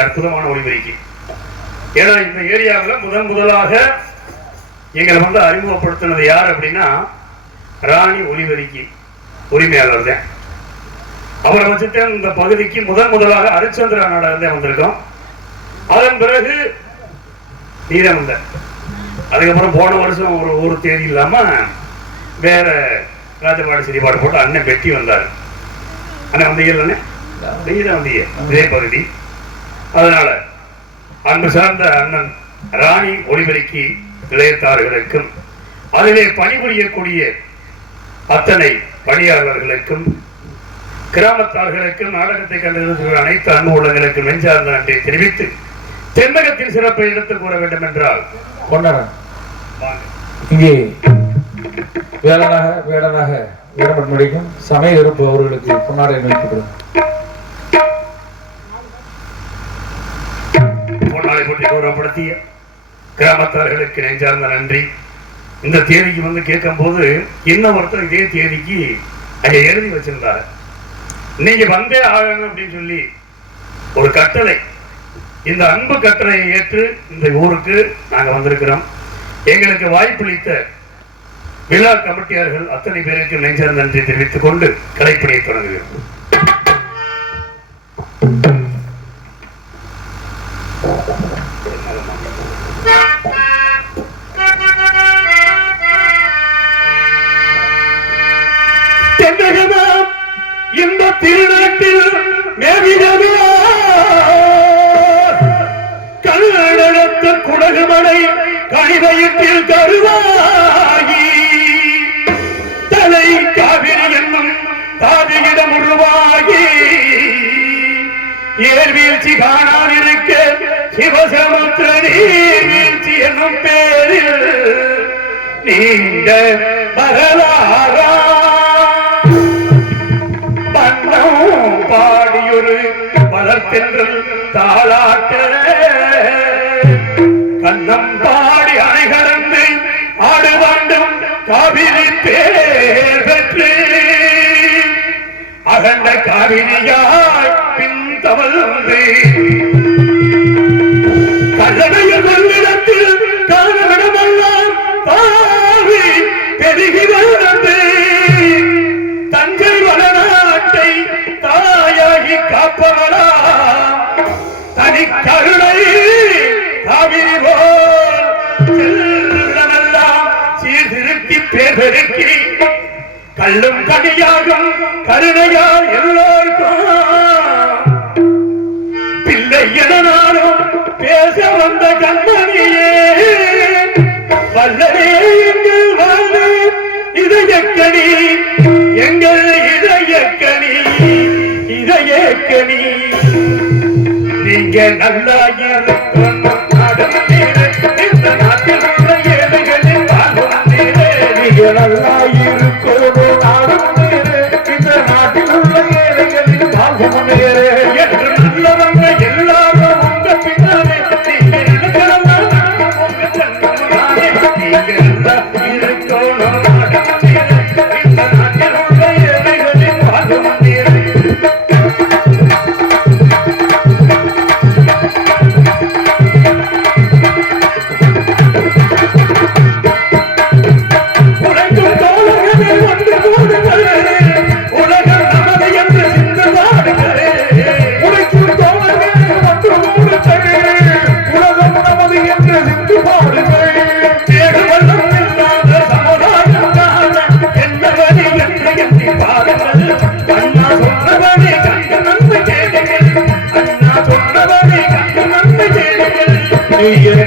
அற்புதமான ஒளிபெருக்கி. ஏன்னா இந்த ஏரியாவில் முதலாக எங்களை வந்து அறிமுகப்படுத்தினது யார் அப்படின்னா ராணி ஒளிபெருக்கி உரிமையாளர் தான். அவரை வச்சுட்டு இந்த பகுதிக்கு முதலாக ஹரிச்சந்திரா நாடகம் வந்திருக்கோம். அதன் பிறகு நீதான் வந்த. அதுக்கப்புறம் போன வருஷம் ஒரு தேதி இல்லாம வேற ராஜபாடு சிறிபாடு போட்டு அண்ணன் பெட்டி வந்தார். அண்ணன் வந்தீங்க, நீதான் வந்தீங்க இதே பகுதி. அதனால அன்பு சார்ந்த அண்ணன் ராணி ஒளிபெருக்கி நிலையத்தார்களுக்கும் அதிலே பணிபுரியக்கூடிய அத்தனை பணியாளர்களுக்கும் கிராமத்தார்களுக்கும் நாடகத்தை கண்டிருக்கிற அனைத்து அன்பு உள்ளங்களுக்கும் நெஞ்சார்ந்த நன்றியை தெரிவித்து தென்னகத்தின் சிறப்பை எடுத்துக் கூற வேண்டும் என்றால் இங்கே வேடனாக வீரமன் முடிக்கும் சமய இருப்பு அவர்களுக்கு பொன்னாடை வைக்கப்படும். பொன்னாடை போட்டி கௌரவப்படுத்திய கிராமத்தார்களுக்கு நெஞ்சார்ந்த நன்றி. இந்த தேதிக்கு வந்து கேட்கும் போது இன்னும் ஒருத்தர் இதே தேதிக்கு அங்கே எழுதி வச்சிருந்தாரு, நீங்க வந்தே ஆகணும் அப்படின்னு சொல்லி ஒரு கட்டளை. இந்த அன்பு கட்டளையை ஏற்று இந்த ஊருக்கு நாங்க வந்திருக்கிறோம். எங்களுக்கு வாய்ப்பளித்த விழா கமிட்டியார்கள் அத்தனை பேருக்கு நெஞ்சார்ந்த நன்றி தெரிவித்துக் கொண்டு கலைப்பணியை தொடங்குகிறோம். இந்த திருநாட்டில் கல்லடத்த குடகுமலை கணிதயத்தில் கருவாகி தலை காவிரி என்னும் தாதியிடம் உருவாகி ஏர்வீழ்ச்சி காணான் இருக்க சிவசமுத்திர நீர்வீழ்ச்சி என்னும் பேரில் நீண்ட வரலாறா பாடியொரு வளர்த்தென்றல் தாளாட்ட அகண்ட காவிரியாய் பின் தவழ்ந்து கல்லணைய கொள்ளிடத்தில் காணவிடமெல்லாம் பாவி பெருகி வளர்ந்து தஞ்சை வளநாட்டை தாயாகி காப்பவளா தனி கருணை காவிரி போல் செல்லமெல்லாம் சீர்திருத்தி பேரெருக்கி கல்லும் கனியாகும் கருணையால் எல்லோருக்கும் பிள்ளை எதனாலும் பேச வந்த கண்மணியே வல்லரே எங்கள் வாழ்வு இதயக்கணி எங்கள் இதயக்கணி இதயக்கணி நீங்க நல்லா இருக்கணும் நாடும் நீரே இந்த நாட்டில் உள்ள ஏழைகளின் வாழ்வும் நீரே நீங்க நல்லா இருக்கணும் நாடும் நீரே இந்த நாட்டில் உள்ள ஏழைகளின் வாழ்வும் நீரே என்று நல்லவங்க எல்லாரும் உங்க பின்னாலே நீங்க இருக்கிறவங்க உங்க தன்மானே நீங்க நல்லா இருக்கணும் நாடும் நீரே இந்த நாட்டில் உள்ள ஏழைகளின் வாழ்வும் நீரே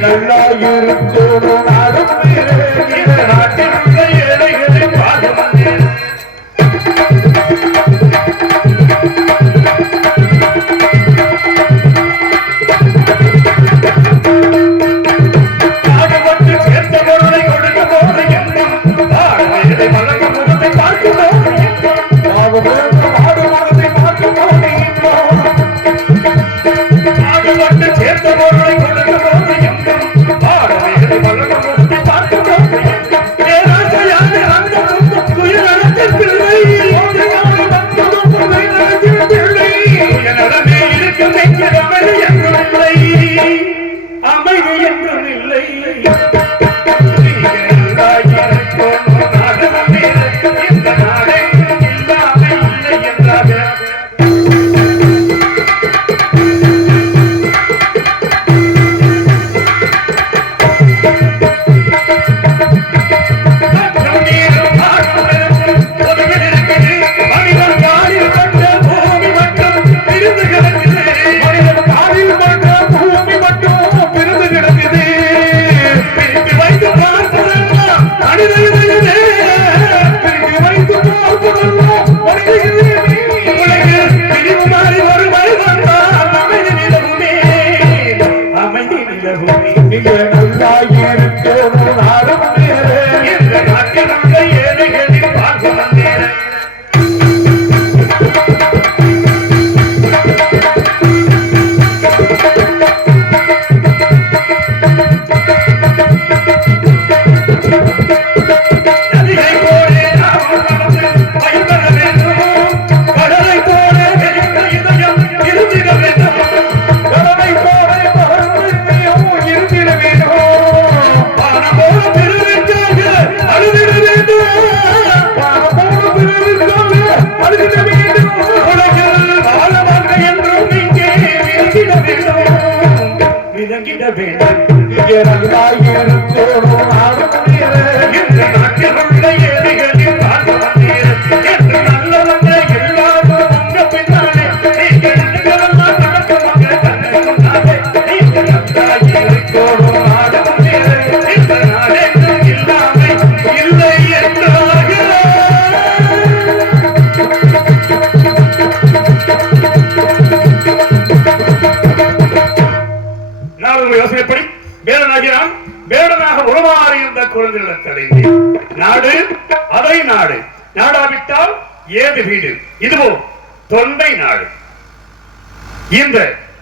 நல்லா இருக்கணும் நாடும் நீரே இந்த நாட்டில் உள்ள ஏழைகளின் வாழ்வும் நீரே பாடுபட்டு சேர்த்த பொருளை கொடுக்க போது எங்கும் பாடுவதை வழங்கும் முகத்தை பார்க்கும் போது பாடுவதை பார்க்கும் போது பாடுபட்டு சேர்த்த பொருளை கொடுக்க போது எங்கும் பாடுவதை வழங்கும் முகத்தை பார்க்கும் போது பேராசையான அந்த துயரத்தில் பிள்ளை நலமே இருக்கும் அமைதி என்றும் இல்லை அமைதி என்றும் இல்லை இந்த நாடே இல்லாமல் இல்லை என்றாக நாடு அதை நாடு நாடாவிட்டால் ஏது வீடு இதுவோ தொண்டை நாடு. இந்த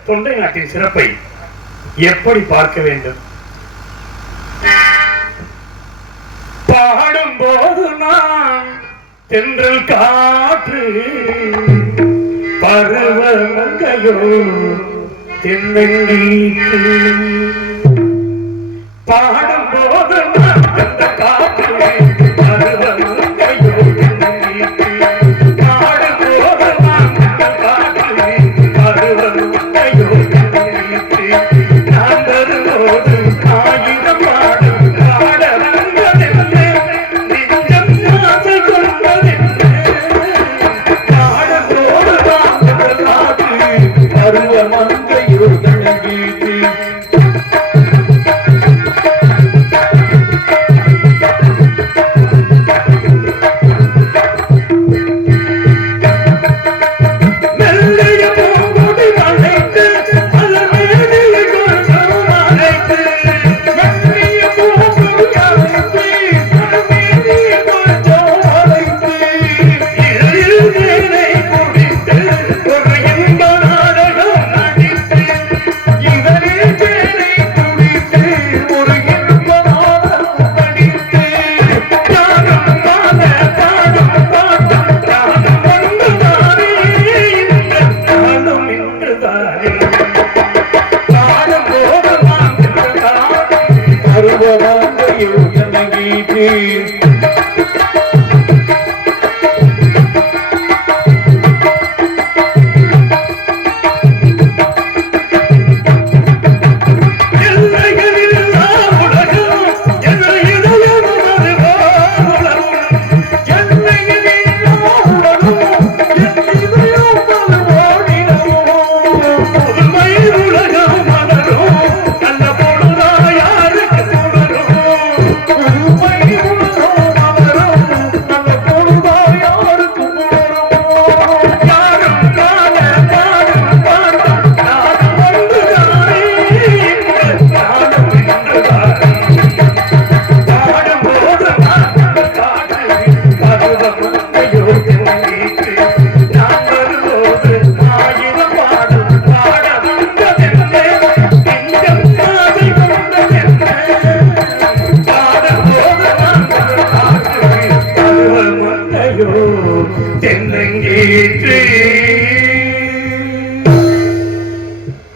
தொண்டை நாட்டின் சிறப்பை எப்படி பார்க்க வேண்டும்? பாடும்போது நான் தென்றல் காற்று மங்கையோ தென்னங்கீற்று பாடும் போது அந்த காற்று பருவ மங்கையோ தென்னங்கீற்று பாடும் போது அந்த காற்று பருவ மங்கையோ தென்னங்கீற்று நான் வரும்போது ஆயிரம் பாடும் பாட வந்ததென்ன நெஞ்சம் ஆசை கொண்டதென்ன பாடும் போது அந்த காற்று பருவ மங்கையோ தென்னங்கீற்று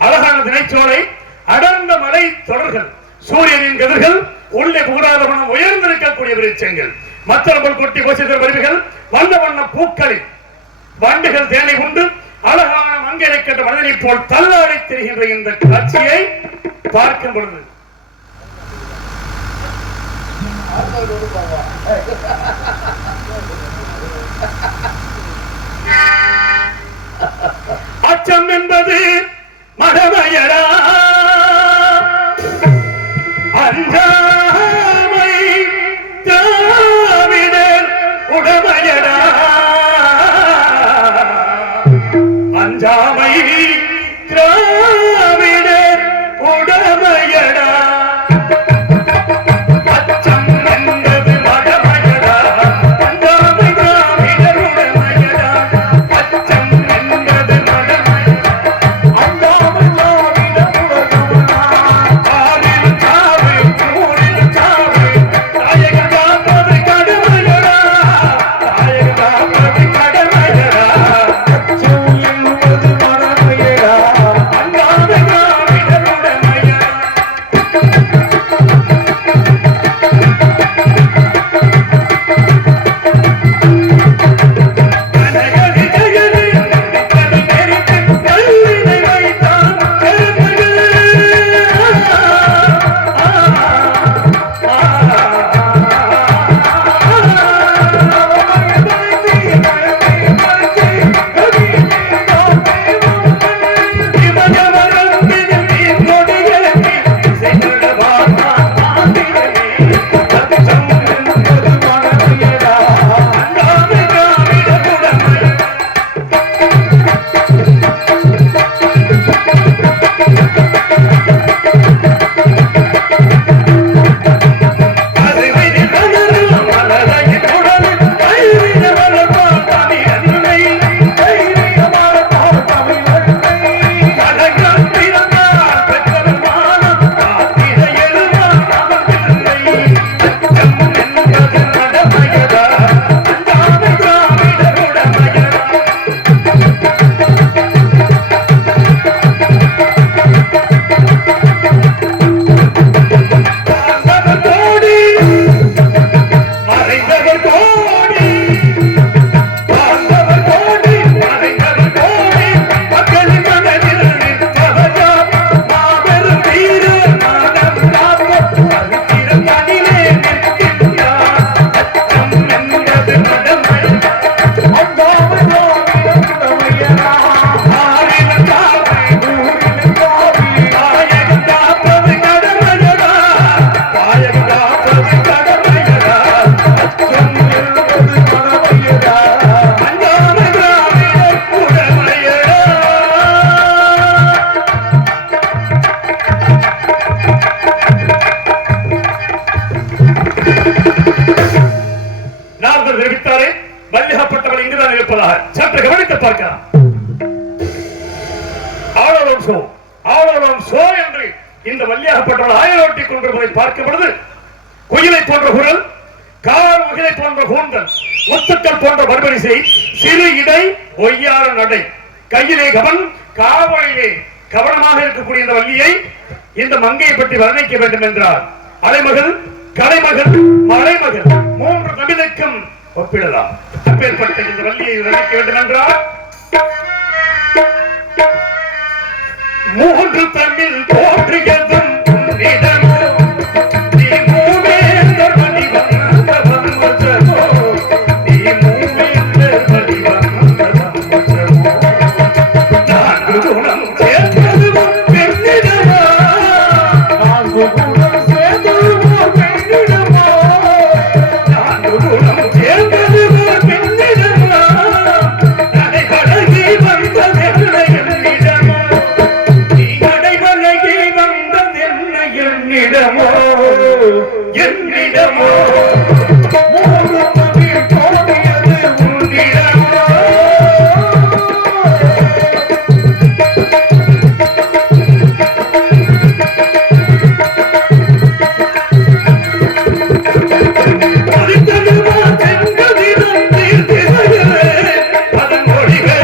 அழகான திணைச்சோலை, அடர்ந்த மலை தொடர்கள், சூரியனின் கதிர்கள் உள்ளே புகழாத வண்ணம் உயர்ந்திருக்கக்கூடிய விருட்சங்கள், மற்றவர்கள் கொட்டி கோஷித்தல் வருவிகள், வண்ண வண்ண பூக்களில் வண்டுகள் தேனை உண்டு அழகான மங்கையை கண்ட மனிதனை போல் தள்ளாடி திரிகின்ற இந்த காட்சியை பார்க்கும் பொழுது அச்சம் என்பது மடமையடா, அஞ்சாமை திராவிடர் உடமையடா, அஞ்சாமை திராவிடர் உடமையடா. அந்த சற்று கவனித்து பார்க்கலாம். ஆளோலம் சோ ஆளோலம் சோ என்று இந்த வள்ளியாகப்பட்டவள் ஆயலோட்டி கொண்டிருப்பதை பார்க்கும் பொழுது குயிலை போன்ற குரல், கார் முகிலை போன்ற கூந்தல், முத்துக்கள் போன்ற பர்பரிசை, சிறு இடை ஒய்யார நடை, கையிலே கவன், காவலிலே கவனமாக இருக்கக்கூடிய இந்த வள்ளியை இந்த மங்கையை பற்றி வர்ணிக்க வேண்டும் என்றார். அலைமகள், கலைமகள், மலைமகள் மூன்று தமிழுக்கும் ஒப்பிடலாம். அப்பேற்பட்ட இந்த வள்ளியை வர்ணிக்க வேண்டும் என்றால் மூன்று தமிழ் தோன்றியதும் உன்னிடமோ, நீ மூவேந்தர் வடிவந்தவன் வசமோ, நீ மூவேந்தர் வடிவந்தவன் வசமோ, நான்கு குணம் சேர்ந்தது உன் பெண்ணிடமோ, நான்கு குணம் சேர்ந்தது உன் பெண்ணிடமோ, நான்கு குணம் சேர்ந்தது உன் பெண்ணிடமோ, நடைபழகி வந்ததென்ன என்னிடமோ, என்னிடமோ என்னிடமோ மூன்று தமிழ் தோன்றியது உன்னிடமோ. அதன் மொழிகள்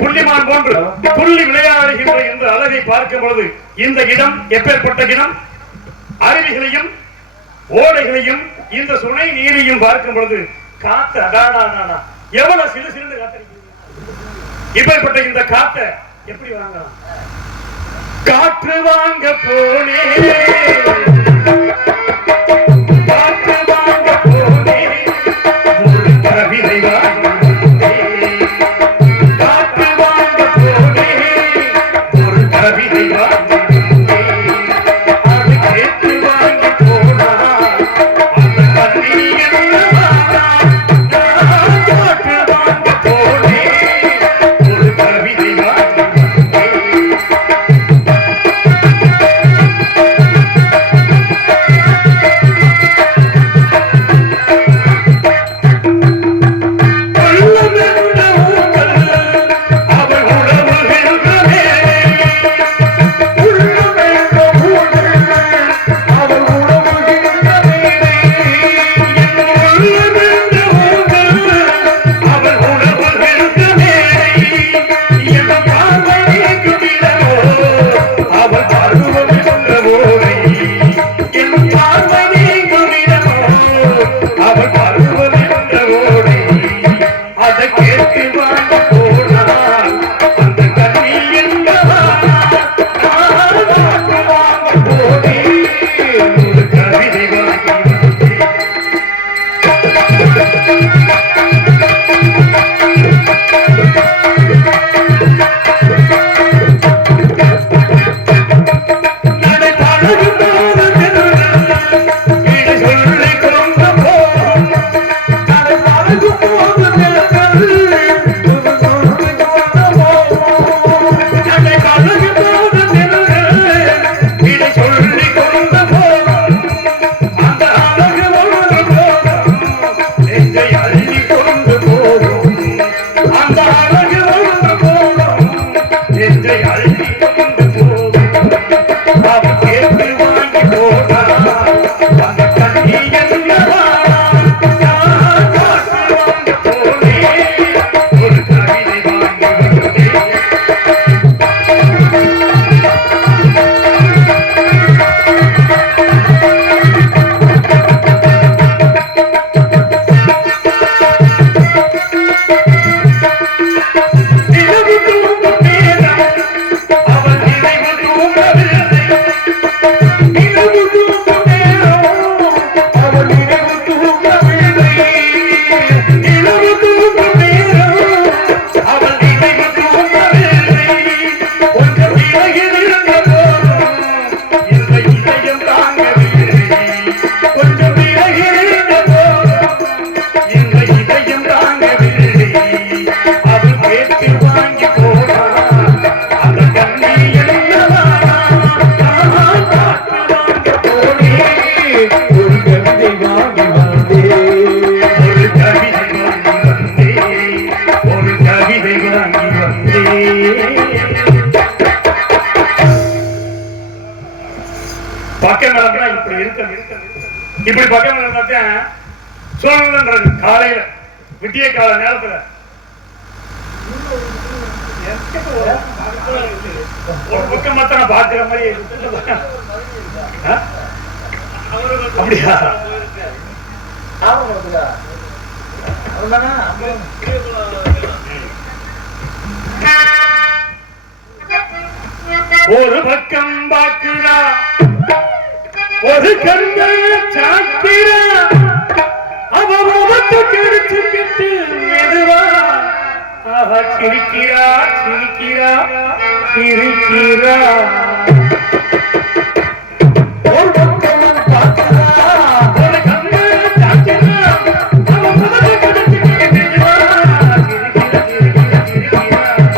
புள்ளிமான் போன்று துள்ளி விளையாடுகின்ற இந்த அழகை பார்க்கும் பொழுது இந்த இடம் எப்பேற்பட்ட இடம், அருவிகளையும் ஓடைகளையும் இந்த சுனை நீரையும் பார்க்கும் பொழுது காத்து அடாடா எவ்வளவு சிறு சிறு காத்திருக்கிறது. இப்பேற்பட்ட இந்த காத்தை எப்படி வாங்கலாம்? காற்று வாங்க போனே காற்று வாங்க போனே ஒரு கவிதை வாங்க காற்று வாங்க போனே ஒரு கவிதை வாங்க அது கேட்டு வாங்க போனா அந்த கண்ணி என்ன காற்று வாங்க போனே ஒரு கவிதை வாங்க சொல்லுன்றது காலையில விட்டிய கால நேரத்துல ஒரு பக்கம் மாத்த நான் பாக்குற மாதிரி அப்படியா ஒரு பக்கம் பாக்குறா ஒரு கண்கள் சாத்திரா அவ முகத்தை கெடுச்சுக்கிட்டு மெதுவா ஆஹா சிரிக்கிறா சிரிக்கிறா சிரிக்கிறா ஒரு பக்கம் பாக்குறா ஒரு கண்கள் சாத்திரா அவ முகத்தை கெடுச்சுக்கிட்டு மெதுவா சிரிக்கிறா சிரிக்கிறா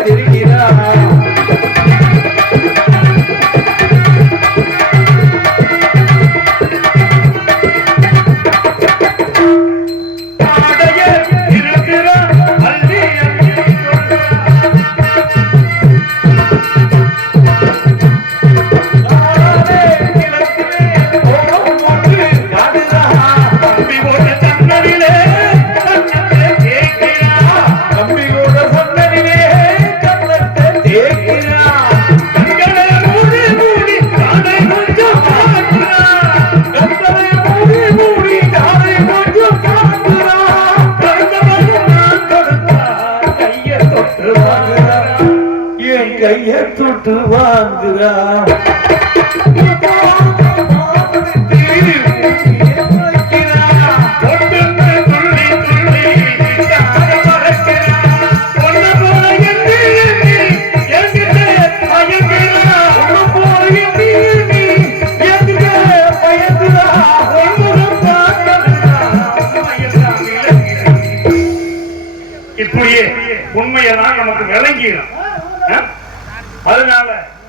சிரிக்கிறா கைய தொட்டு வாங்குறா இப்படியே உண்மையெல்லாம் நமக்கு விளங்கிடும். அதனால